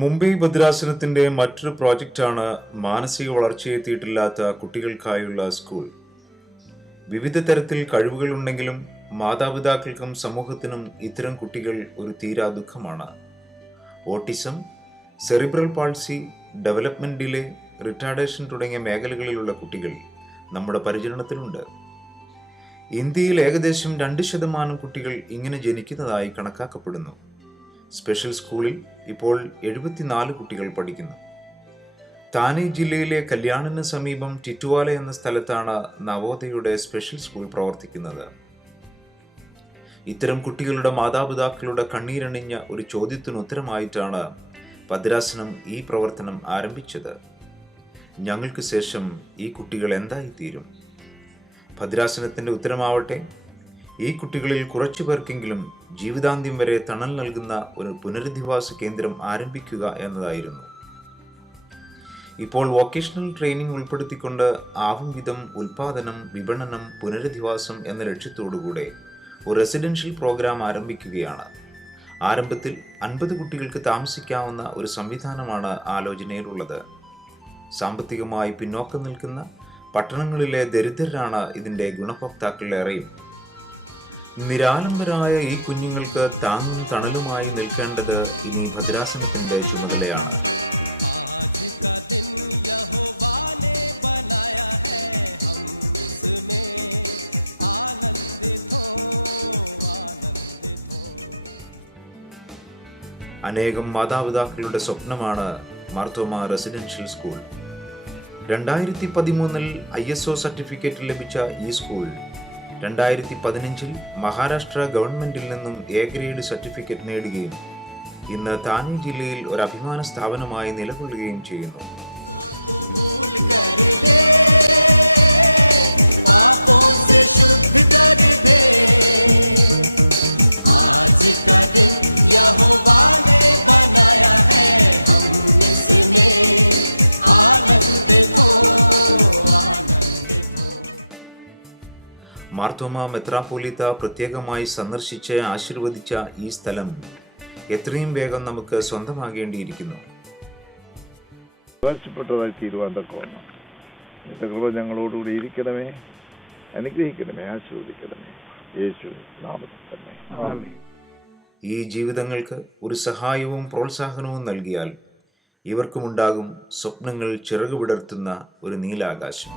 മുംബൈ ഭദ്രാസനത്തിന്റെ മറ്റൊരു പ്രോജക്റ്റാണ് മാനസിക വളർച്ചയെത്തിയിട്ടില്ലാത്ത കുട്ടികൾക്കായുള്ള സ്കൂൾ. വിവിധ തരത്തിൽ കഴിവുകളുണ്ടെങ്കിലും മാതാപിതാക്കൾക്കും സമൂഹത്തിനും ഇത്തരം കുട്ടികൾ ഒരു തീരാ ദുഃഖമാണ്. Autism, cerebral palsy, development delay, retardation തുടങ്ങിയ മേഖലകളിലുള്ള കുട്ടികൾ നമ്മുടെ പരിചരണത്തിലുണ്ട്. ഇന്ത്യയിൽ ഏകദേശം 2% കുട്ടികൾ ഇങ്ങനെ ജനിക്കുന്നതായി കണക്കാക്കപ്പെടുന്നു. സ്പെഷ്യൽ സ്കൂളിൽ ഇപ്പോൾ 74 കുട്ടികൾ പഠിക്കുന്നു. താനെ ജില്ലയിലെ കല്യാണിന് സമീപം ടിറ്റുവാല എന്ന സ്ഥലത്താണ് നവോദയയുടെ സ്പെഷ്യൽ സ്കൂൾ പ്രവർത്തിക്കുന്നത്. ഇത്തരം കുട്ടികളുടെ മാതാപിതാക്കളുടെ കണ്ണീരണിഞ്ഞ ഒരു ചോദ്യത്തിന് ഉത്തരമായിട്ടാണ് ഭദ്രാസനം ഈ പ്രവർത്തനം ആരംഭിച്ചത്. ഞങ്ങൾക്ക് ശേഷം ഈ കുട്ടികൾ എന്തായിത്തീരും? ഭദ്രാസനത്തിന്റെ ഉത്തരമാവട്ടെ, ഈ കുട്ടികളിൽ കുറച്ചു പേർക്കെങ്കിലും ജീവിതാന്ത്യം വരെ തണൽ നൽകുന്ന ഒരു പുനരധിവാസ കേന്ദ്രം ആരംഭിക്കുക എന്നതായിരുന്നു. ഇപ്പോൾ വൊക്കേഷണൽ ട്രെയിനിങ് ഉൾപ്പെടുത്തിക്കൊണ്ട് ആവും വിധം ഉൽപാദനം, വിപണനം, പുനരധിവാസം എന്ന ലക്ഷ്യത്തോടുകൂടെ ഒരു റെസിഡൻഷ്യൽ പ്രോഗ്രാം ആരംഭിക്കുകയാണ്. ആരംഭത്തിൽ 50 കുട്ടികൾക്ക് താമസിക്കാവുന്ന ഒരു സംവിധാനമാണ് ആലോചനയിലുള്ളത്. സാമ്പത്തികമായി പിന്നോക്കം നിൽക്കുന്ന പട്ടണങ്ങളിലെ ദരിദ്രരാണ് ഇതിന്റെ ഗുണഭോക്താക്കളേറെയും. നിരാലംബരായ ഈ കുഞ്ഞുങ്ങൾക്ക് താങ്ങും തണലുമായി നിൽക്കേണ്ടത് ഇനി ഭദ്രാസനത്തിന്റെ ചുമതലയാണ്. അനേകം മാതാപിതാക്കളുടെ സ്വപ്നമാണ് Marthoma residential school. 2013 ISO certificate ലഭിച്ച ഈ സ്കൂൾ 2015 മഹാരാഷ്ട്ര ഗവൺമെന്റിൽ നിന്നും എ ഗ്രേഡ് സർട്ടിഫിക്കറ്റ് നേടുകയും ഇന്ന് താനെ ജില്ലയിൽ ഒരു അഭിമാന സ്ഥാപനമായി നിലകൊള്ളുകയും ചെയ്യുന്നു. മാർത്തോമ മെത്രാപ്പോലീത്ത പ്രത്യേകമായി സന്ദർശിച്ച് ആശീർവദിച്ച ഈ സ്ഥലം എത്രയും വേഗം നമുക്ക് സ്വന്തമാകേണ്ടിയിരിക്കുന്നു. പ്രകാശപ്പെട്ടതായി തീരുവാൻ തക്കവണ്ണം നിന്റെ കൃപ ഞങ്ങളോടുകൂടി ഇരിക്കണമേ, അനുഗ്രഹിക്കണമേ, ആശീർവദിക്കണമേ. യേശു നാമത്തിൽ തന്നെ ആമേൻ. ഈ ജീവിതങ്ങൾക്ക് ഒരു സഹായവും പ്രോത്സാഹനവും നൽകിയാൽ ഇവർക്കുമുണ്ടാകും സ്വപ്നങ്ങൾ ചിറകുവിടർത്തുന്ന ഒരു നീലാകാശം.